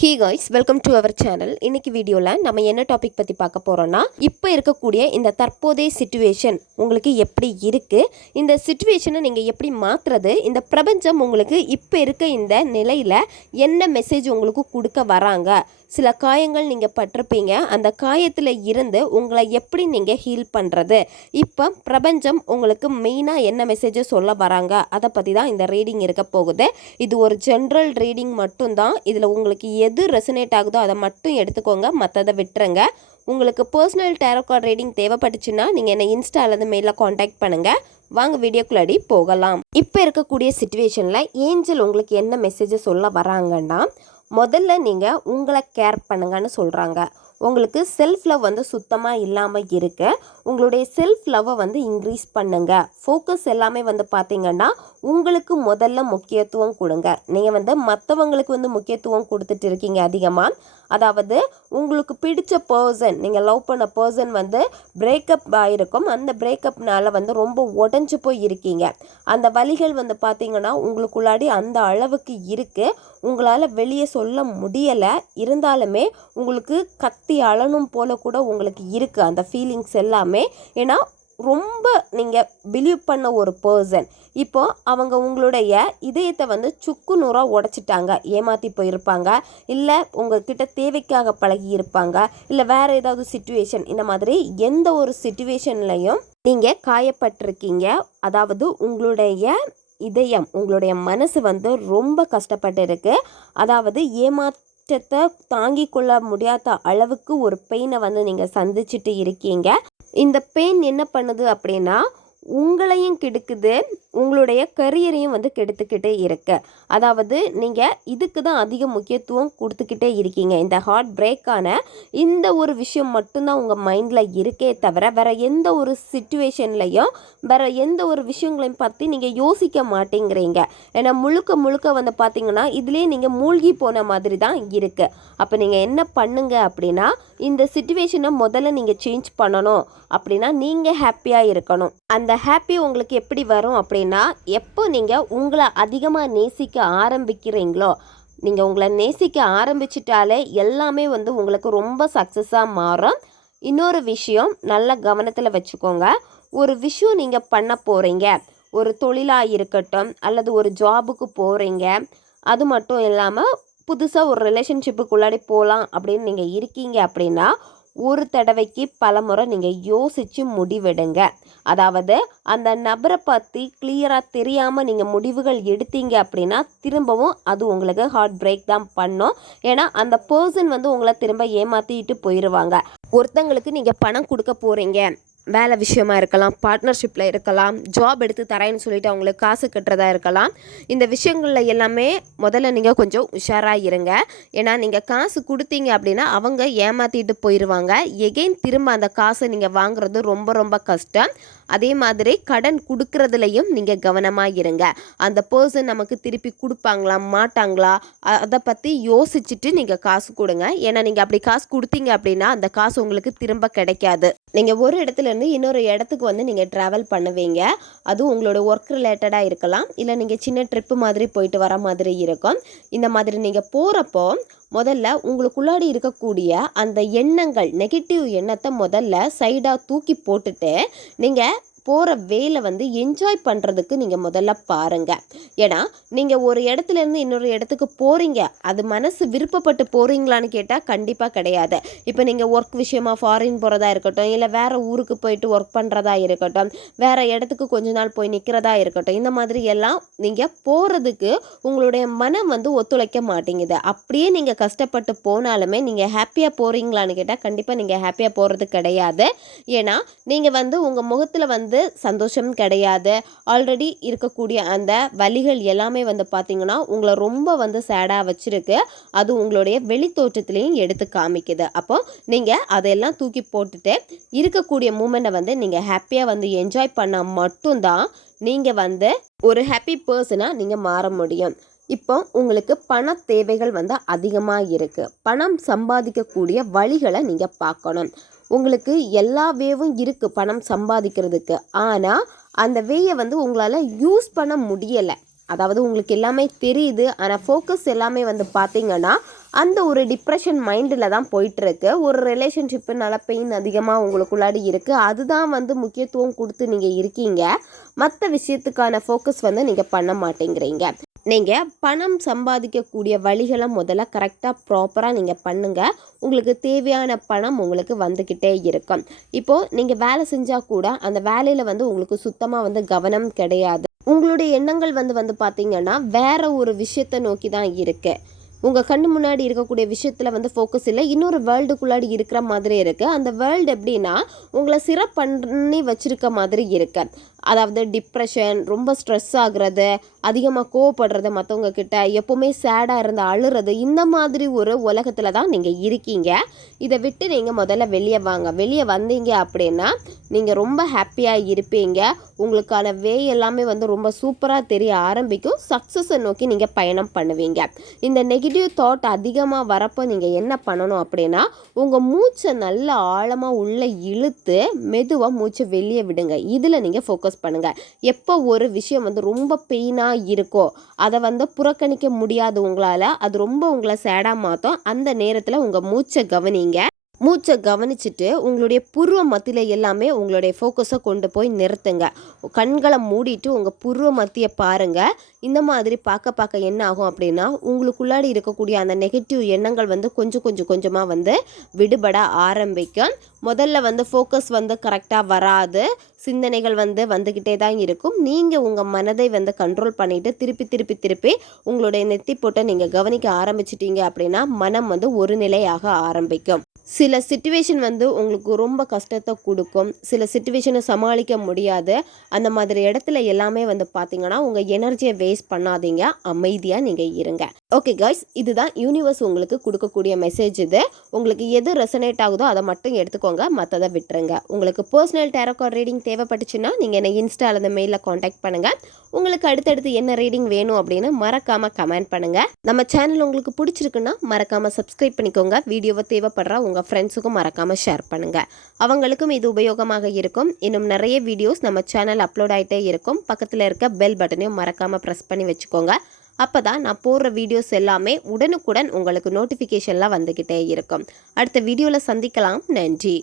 Hey guys, welcome to our channel. இன்னைக்கு வீடியோவில் நம்ம என்ன டாபிக் பற்றி பார்க்க போகிறோன்னா, இப்போ இருக்கக்கூடிய இந்த தற்போதைய சிச்சுவேஷன் உங்களுக்கு எப்படி இருக்குது, இந்த சிச்சுவேஷனை நீங்கள் எப்படி மாற்றுறது, இந்த பிரபஞ்சம் உங்களுக்கு இப்போ இருக்க இந்த நிலையில் என்ன மெசேஜ் உங்களுக்கு கொடுக்க வராங்க, சில காயங்கள் நீங்கள் பட்டிருப்பீங்க, அந்த காயத்தில் இருந்து உங்களை எப்படி நீங்கள் ஹீல் பண்ணுறது, இப்போ பிரபஞ்சம் உங்களுக்கு மெயினாக என்ன மெசேஜை சொல்ல வராங்க, அதை பற்றி தான் இந்த ரீடிங் இருக்க போகுது. இது ஒரு ஜென்ரல் ரீடிங் மட்டும்தான். இதில் உங்களுக்கு எது ரெசனேட் ஆகுதோ அதை மட்டும் எடுத்துக்கோங்க, மற்றதை விட்டுருங்க. உங்களுக்கு பர்சனல் டேரோ கார்டு ரீடிங் தேவைப்பட்டுச்சுன்னா நீங்கள் என்னை இன்ஸ்டா அல்லது மெயிலில் காண்டாக்ட் பண்ணுங்கள். வாங்க வீடியோக்குள்ளாடி போகலாம். இப்போ இருக்கக்கூடிய சிச்சுவேஷனில் ஏஞ்சல் உங்களுக்கு என்ன மெசேஜை சொல்ல வராங்கன்னா, முதல்ல நீங்கள் உங்களை கேர் பண்ணுங்கன்னு சொல்கிறாங்க. உங்களுக்கு செல்ஃப் லவ் வந்து சுத்தமாக இல்லாமல் இருக்கு. உங்களுடைய செல்ஃப் லவ்வை வந்து இன்க்ரீஸ் பண்ணுங்கள். ஃபோக்கஸ் எல்லாமே வந்து பார்த்திங்கன்னா உங்களுக்கு முதல்ல முக்கியத்துவம் கொடுங்க. நீங்கள் வந்து மற்றவங்களுக்கு வந்து முக்கியத்துவம் கொடுத்துட்டு இருக்கீங்க அதிகமாக. அதாவது உங்களுக்கு பிடிச்ச பர்சன், நீங்கள் லவ் பண்ண பர்சன் வந்து பிரேக்கப் ஆகிருக்கும். அந்த பிரேக்கப்னால வந்து ரொம்ப உடஞ்சி போய் இருக்கீங்க. அந்த வலிகள் வந்து பார்த்திங்கன்னா உங்களுக்குள்ளாடி அந்த அளவுக்கு இருக்குது. உங்களால் வெளியே சொல்ல முடியலை. இருந்தாலுமே உங்களுக்கு கத்தி அழணும் போல கூட உங்களுக்கு இருக்குது அந்த ஃபீலிங்ஸ் எல்லாமே. ஏன்னா ரொம்ப நீங்கள் பிலீவ் பண்ண ஒரு பர்சன் இப்போ அவங்க உங்களுடைய இதயத்தை வந்து சுக்கு நூறாக உடைச்சிட்டாங்க. ஏமாற்றி போயிருப்பாங்க, இல்லை உங்கள்கிட்ட தேவைக்காக பழகி இருப்பாங்க, இல்லை வேறு ஏதாவது சிச்சுவேஷன், இந்த மாதிரி எந்த ஒரு சிச்சுவேஷன்லையும் நீங்கள் காயப்பட்டிருக்கீங்க. அதாவது உங்களுடைய இதயம், உங்களுடைய மனசு வந்து ரொம்ப கஷ்டப்பட்டு இருக்கு. அதாவது ஏமாற்றத்தை தாங்கி கொள்ள முடியாத அளவுக்கு ஒரு பெயினை வந்து நீங்கள் சந்திச்சுட்டு இருக்கீங்க. இந்த பெயின் என்ன பண்ணுது அப்படின்னா உங்களையும் கெடுக்குது, உங்களுடைய கரியரையும் வந்து கெடுத்துக்கிட்டே இருக்கு. அதாவது நீங்கள் இதுக்கு தான் அதிக முக்கியத்துவம் கொடுத்துக்கிட்டே இருக்கீங்க. இந்த ஹார்ட் பிரேக்கான இந்த ஒரு விஷயம் மட்டும்தான் உங்கள் மைண்டில் இருக்கே தவிர வேறு எந்த ஒரு சிச்சுவேஷன்லையும் வேறு எந்த ஒரு விஷயங்களையும் பற்றி நீங்கள் யோசிக்க மாட்டேங்கிறீங்க. ஏன்னா முழுக்க முழுக்க வந்து பார்த்திங்கன்னா இதுலேயே நீங்கள் மூழ்கி போன மாதிரி தான் இருக்குது. அப்போ நீங்கள் என்ன பண்ணுங்க அப்படின்னா, இந்த சிச்சுவேஷனை முதல்ல நீங்கள் சேஞ்ச் பண்ணணும். அப்படின்னா நீங்கள் ஹாப்பியாக இருக்கணும். அந்த ஹாப்பி உங்களுக்கு எப்படி வரும் அப்படின்னா, எப்போ நீங்கள் உங்களை அதிகமாக நேசிக்க ஆரம்பிக்கிறீங்களோ, நீங்கள் உங்களை நேசிக்க ஆரம்பிச்சிட்டாலே எல்லாமே வந்து உங்களுக்கு ரொம்ப சக்ஸஸாக மாறும். இன்னொரு விஷயம் நல்ல கவனத்தில் வச்சுக்கோங்க. ஒரு விஷயம் நீங்கள் பண்ண போகிறீங்க, ஒரு தொழிலாக இருக்கட்டும் அல்லது ஒரு ஜாபுக்கு போகிறீங்க, அது மட்டும் இல்லாமல் புதுசாக ஒரு ரிலேஷன்ஷிப்புக்குள்ளாடி போகலாம் அப்படின்னு நீங்கள் இருக்கீங்க அப்படின்னா, ஒரு தடவைக்கு பல முறை நீங்கள் யோசித்து முடிவெடுங்க. அதாவது அந்த நபரை பற்றி கிளியராக தெரியாமல் நீங்கள் முடிவுகள் எடுத்தீங்க அப்படின்னா திரும்பவும் அது உங்களுக்கு ஹார்ட் பிரேக் தான் பண்ணும். ஏன்னா அந்த பர்சன் வந்து உங்களை திரும்ப ஏமாற்றிட்டு போயிடுவாங்க. ஒருத்தங்களுக்கு நீங்கள் பணம் கொடுக்க போகிறீங்க, வேலை விஷயமா இருக்கலாம், பார்ட்னர்ஷிப்பில் இருக்கலாம், ஜாப் எடுத்து தரேன்னு சொல்லிட்டு அவங்களுக்கு காசு கட்டுறதா இருக்கலாம். இந்த விஷயங்களில் எல்லாமே முதல்ல நீங்கள் கொஞ்சம் உஷாராக இருங்க. ஏன்னா நீங்கள் காசு கொடுத்தீங்க அப்படின்னா அவங்க ஏமாற்றிட்டு போயிடுவாங்க. எகெயின் திரும்ப அந்த காசை நீங்கள் வாங்குறது ரொம்ப ரொம்ப கஷ்டம். அதே மாதிரி கடன் கொடுக்கறதுலையும் நீங்கள் கவனமாக இருங்க. அந்த பர்சன் நமக்கு திருப்பி கொடுப்பாங்களா மாட்டாங்களா அதை பற்றி யோசிச்சுட்டு நீங்கள் காசு கொடுங்க. ஏன்னா நீங்கள் அப்படி காசு கொடுத்தீங்க அப்படின்னா அந்த காசு உங்களுக்கு திரும்ப கிடைக்காது. நீங்கள் ஒரு இடத்துலேருந்து இன்னொரு இடத்துக்கு வந்து நீங்கள் ட்ராவல் பண்ணுவீங்க. அதுவும் உங்களோட ஒர்க் ரிலேட்டடாக இருக்கலாம், இல்லை நீங்கள் சின்ன ட்ரிப்பு மாதிரி போயிட்டு வர மாதிரி இருக்கும். இந்த மாதிரி நீங்கள் போகிறப்போ முதல்ல உங்களுக்குள்ளாடி இருக்கக்கூடிய அந்த எண்ணங்கள், நெகட்டிவ் எண்ணத்தை முதல்ல சைடாக தூக்கி போட்டுட்டு நீங்கள் போகிற வேலை வந்து என்ஜாய் பண்ணுறதுக்கு நீங்கள் முதல்ல பாருங்கள். ஏன்னா நீங்கள் ஒரு இடத்துலேருந்து இன்னொரு இடத்துக்கு போகிறீங்க, அது மனசு விருப்பப்பட்டு போகிறீங்களான்னு கேட்டால் கண்டிப்பாக கிடையாது. இப்போ நீங்கள் ஒர்க் விஷயமாக ஃபாரின் போகிறதா இருக்கட்டும், இல்லை வேறு ஊருக்கு போயிட்டு ஒர்க் பண்ணுறதா இருக்கட்டும், வேறு இடத்துக்கு கொஞ்ச நாள் போய் நிற்கிறதா இருக்கட்டும், இந்த மாதிரி எல்லாம் நீங்கள் போகிறதுக்கு உங்களுடைய மனம் வந்து ஒத்துழைக்க மாட்டேங்குது. அப்படியே நீங்கள் கஷ்டப்பட்டு போனாலுமே நீங்கள் ஹாப்பியாக போகிறீங்களான்னு கேட்டால் கண்டிப்பாக நீங்கள் ஹாப்பியாக போகிறது கிடையாது. ஏன்னா நீங்கள் வந்து உங்கள் முகத்தில் வந்து சந்தோஷம் கிடையாது. ஆல்ரெடி இருக்கக்கூடிய அந்த வலிகள் எல்லாமே வந்து பார்த்திங்கன்னா உங்களை ரொம்ப வந்து சேடாக வச்சுருக்கு. அது உங்களுடைய வெளி தோற்றத்துலேயும் எடுத்து காமிக்குது. அப்போ நீங்கள் அதையெல்லாம் தூக்கி போட்டுட்டு இருக்கக்கூடிய மூமெண்ட்டை வந்து நீங்கள் ஹாப்பியாக வந்து என்ஜாய் பண்ணால் மட்டும்தான் நீங்கள் வந்து ஒரு ஹாப்பி பர்சனாக நீங்கள் மாற முடியும். இப்போ உங்களுக்கு பண தேவைகள் வந்து அதிகமாக இருக்குது. பணம் சம்பாதிக்கக்கூடிய வழிகளை நீங்கள் பார்க்கணும். உங்களுக்கு எல்லா வேவும் இருக்குது பணம் சம்பாதிக்கிறதுக்கு. ஆனால் அந்த வேயை வந்து உங்களால் யூஸ் பண்ண முடியலை. அதாவது உங்களுக்கு எல்லாமே தெரியுது, ஆனால் ஃபோக்கஸ் எல்லாமே வந்து பார்த்திங்கன்னா அந்த ஒரு டிப்ரெஷன் மைண்டில் தான் போயிட்டுருக்கு. ஒரு ரிலேஷன்ஷிப்புனால பெயின் அதிகமாக உங்களுக்குள்ளாடி இருக்குது. அதுதான் வந்து முக்கியத்துவம் கொடுத்து நீங்கள் இருக்கீங்க. மற்ற விஷயத்துக்கான ஃபோக்கஸ் வந்து நீங்கள் பண்ண மாட்டேங்கிறீங்க. நீங்கள் பணம் சம்பாதிக்கக்கூடிய வழிகளை முதல்ல கரெக்டாக ப்ராப்பராக நீங்கள் பண்ணுங்கள். உங்களுக்கு தேவையான பணம் உங்களுக்கு வந்துக்கிட்டே இருக்கும். இப்போது நீங்கள் வேலை செஞ்சால் கூட அந்த வேலையில் வந்து உங்களுக்கு சுத்தமாக வந்து கவனம் கிடையாது. உங்களுடைய எண்ணங்கள் வந்து பார்த்தீங்கன்னா வேற ஒரு விஷயத்தை நோக்கி தான் இருக்குது. உங்கள் கண்ணு முன்னாடி இருக்கக்கூடிய விஷயத்தில் வந்து ஃபோக்கஸ் இல்லை, இன்னொரு வேர்ல்டுக்குள்ளாடி இருக்கிற மாதிரி இருக்குது. அந்த வேர்ல்டு எப்படின்னா உங்களை சிறப்பு பண்ணி வச்சுருக்க மாதிரி இருக்கு. அதாவது டிப்ரெஷன், ரொம்ப ஸ்ட்ரெஸ் ஆகுறது, அதிகமாக கோவப்படுறது மற்றவங்க கிட்ட, எப்போவுமே சேடாக இருந்து அழுறது, இந்த மாதிரி ஒரு உலகத்தில் தான் நீங்கள் இருக்கீங்க. இதை விட்டு நீங்கள் முதல்ல வெளியே வாங்க. வெளியே வந்தீங்க அப்படின்னா நீங்கள் ரொம்ப ஹாப்பியாக இருப்பீங்க. உங்களுக்கான வே எல்லாமே வந்து ரொம்ப சூப்பராக தெரிய ஆரம்பிக்கும். சக்ஸஸை நோக்கி நீங்கள் பயணம் பண்ணுவீங்க. இந்த நெகட்டிவ் தாட் அதிகமாக வரப்போ நீங்கள் என்ன பண்ணணும் அப்படின்னா உங்கள் மூச்சை நல்லா ஆழமாக உள்ளே இழுத்து மெதுவாக மூச்சை வெளியே விடுங்க. இதில் நீங்கள் ஃபோக்கஸ் பண்ணுங்கள். எப்போ ஒரு விஷயம் வந்து ரொம்ப பெயினாக இருக்கோ அதை வந்து புறக்கணிக்க முடியாது உங்களால், அது ரொம்ப உங்களை சேடாக மாற்றும். அந்த நேரத்தில் உங்கள் மூச்சை கவனிங்க. மூச்சை கவனிச்சுட்டு உங்களுடைய புருவ மத்தியில் எல்லாமே உங்களுடைய ஃபோக்கஸை கொண்டு போய் நிறுத்துங்க. கண்களை மூடிட்டு உங்கள் புருவ மத்தியை பாருங்கள். இந்த மாதிரி பார்க்க என்ன ஆகும் அப்படின்னா உங்களுக்குள்ளாடி இருக்கக்கூடிய அந்த நெகட்டிவ் எண்ணங்கள் வந்து கொஞ்சமாக வந்து விடுபட ஆரம்பிக்கும். முதல்ல வந்து ஃபோக்கஸ் வந்து கரெக்டாக வராது, சிந்தனைகள் வந்து வந்துக்கிட்டே தான் இருக்கும். நீங்கள் உங்கள் மனதை வந்து கண்ட்ரோல் பண்ணிவிட்டு திருப்பி உங்களுடைய நெத்தி போட்டு நீங்கள் கவனிக்க ஆரம்பிச்சிட்டிங்க அப்படின்னா மனம் வந்து ஒரு நிலையாக ஆரம்பிக்கும். சில சிச்சுவேஷன் வந்து உங்களுக்கு ரொம்ப கஷ்டத்தை கொடுக்கும், சில சிச்சுவேஷனை சமாளிக்க முடியாது. அந்த மாதிரி இடத்துல எல்லாமே வந்து பார்த்தீங்கன்னா உங்கள் எனர்ஜியை வேஸ்ட் பண்ணாதீங்க, அமைதியாக நீங்கள் இருங்க. ஓகே காய்ஸ், இதுதான் யூனிவர்ஸ் உங்களுக்கு கொடுக்கக்கூடிய மெசேஜ். இது உங்களுக்கு எது ரெசனேட் ஆகுதோ அதை மட்டும் எடுத்துக்கோங்க, மற்றதை விட்டுருங்க. உங்களுக்கு பர்சனல் டேரோ கார்ட் ரீடிங் தேவைப்பட்டுச்சுன்னா நீங்கள் என்னை இன்ஸ்டா அல்லது மெயிலில் காண்டாக்ட் பண்ணுங்கள். உங்களுக்கு அடுத்தடுத்து என்ன ரீடிங் வேணும் அப்படின்னு மறக்காமல் கமெண்ட் பண்ணுங்கள். நம்ம சேனல் உங்களுக்கு பிடிச்சிருக்குன்னா மறக்காமல் சப்ஸ்கிரைப் பண்ணிக்கோங்க. வீடியோவை தேவைப்படுற உங்கள் ஃப்ரெண்ட்ஸுக்கும் மறக்காமல் ஷேர் பண்ணுங்கள், அவங்களுக்கும் இது உபயோகமாக இருக்கும். இன்னும் நிறைய வீடியோஸ் நம்ம சேனல் அப்லோட் ஆகிட்டே இருக்கும். பக்கத்தில் இருக்க பெல் பட்டனையும் மறக்காமல் ப்ரெஸ் பண்ணி வச்சுக்கோங்க. அப்போ தான் நான் போடுற வீடியோஸ் எல்லாமே உடனுக்குடன் உங்களுக்கு நோட்டிஃபிகேஷன்லாம் வந்துக்கிட்டே இருக்கும். அடுத்த வீடியோவில் சந்திக்கலாம். நன்றி.